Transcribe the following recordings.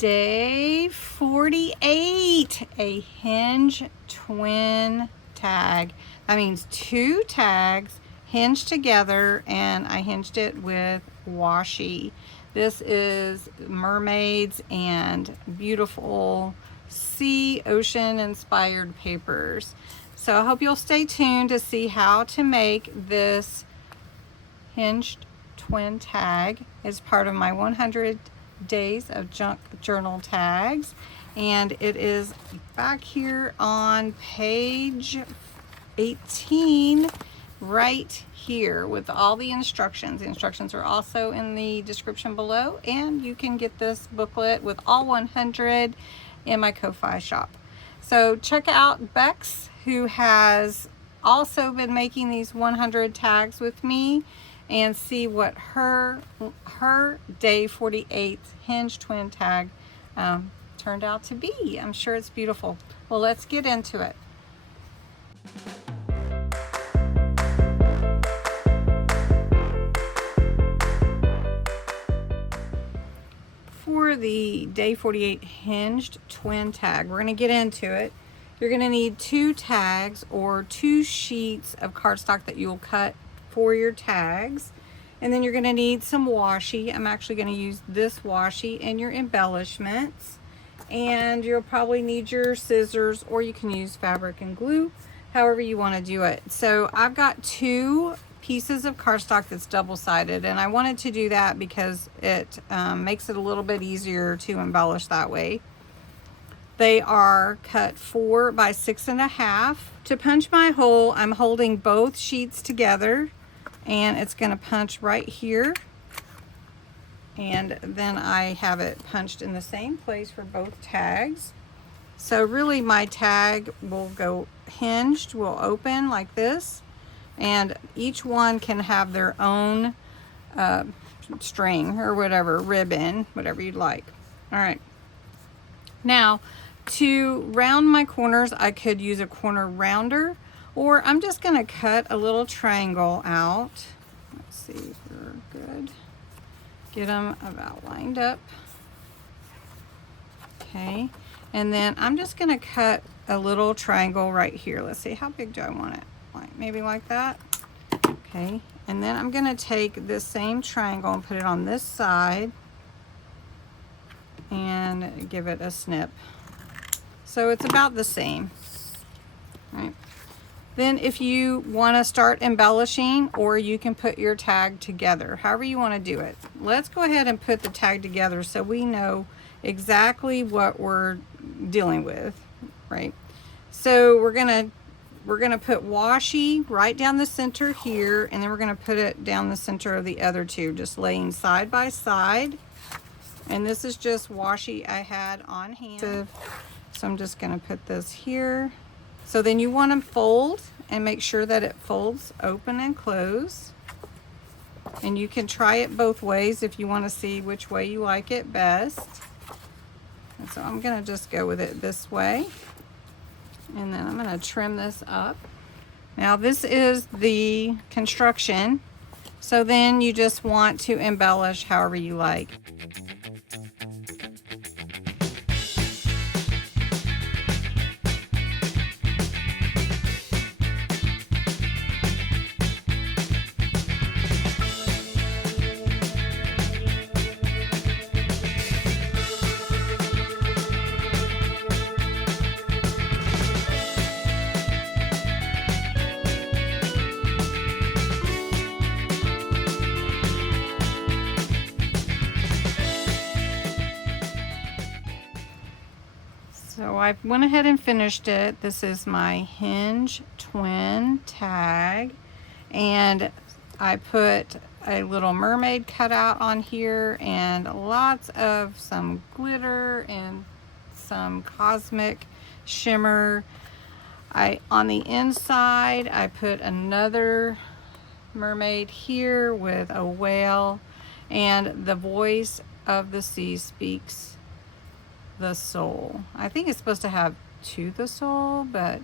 Day 48, a hinge twin tag. That means 2 tags hinged together, and I hinged it with washi. This is mermaids and beautiful sea, ocean inspired papers. So I hope you'll stay tuned to see how to make this hinged twin tag as part of my 100 days of junk journal tags, and it is back here on page 18 right here with all the instructions. The instructions are also in the description below, and you can get this booklet with all 100 in my Ko-Fi shop. So check out Bexx, who has also been making these 100 tags with me, and see what her day 48 hinge twin tag turned out to be. I'm sure it's beautiful. Well, let's get into it. For the day 48 hinged twin tag, we're going to get into it. You're going to need 2 tags or 2 sheets of cardstock that you'll cut for your tags, and then you're going to need some washi. I'm actually going to use this washi, and your embellishments, and you'll probably need your scissors, or you can use fabric and glue, however you want to do it. So I've got 2 pieces of cardstock that's double-sided, and I wanted to do that because it makes it a little bit easier to embellish that way. They are cut 4 by 6.5. To punch my hole, I'm holding both sheets together, and it's going to punch right here, and then I have it punched in the same place for both tags. So really my tag will go hinged, will open like this, and each one can have their own string or whatever, ribbon, whatever you'd like. All right, now to round my corners, I could use a corner rounder, or I'm just going to cut a little triangle out. Let's see if we're good. Get them about lined up. Okay, and then I'm just going to cut a little triangle right here. Let's see, how big do I want it? Like maybe like that. Okay, and then I'm going to take this same triangle and put it on this side and give it a snip. So it's about the same. All right. Then if you want to start embellishing, or you can put your tag together, however you want to do it. Let's go ahead and put the tag together so we know exactly what we're dealing with, right? So we're gonna put washi right down the center here, and then we're gonna put it down the center of the other 2, just laying side by side. And this is just washi I had on hand. So I'm just gonna put this here. So then you want to fold and make sure that it folds open and close. And you can try it both ways if you want to see which way you like it best. And so I'm going to just go with it this way. And then I'm going to trim this up. Now this is the construction. So then you just want to embellish however you like. So I went ahead and finished it. This is my hinge twin tag, and I put a little mermaid cutout on here, and lots of some glitter and some cosmic shimmer. On the inside I put another mermaid here with a whale, and the voice of the sea speaks the soul. I think it's supposed to have to the soul, but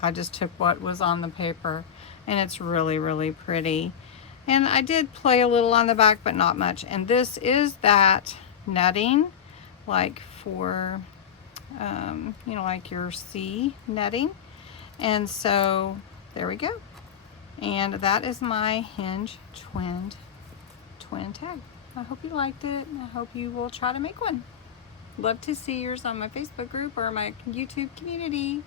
I just took what was on the paper, and it's really, really pretty. And I did play a little on the back, but not much. And this is that netting like for, you know, like your C netting. And so there we go. And that is my hinge twin tag. I hope you liked it. I hope you will try to make one. Love to see yours on my Facebook group or my YouTube community.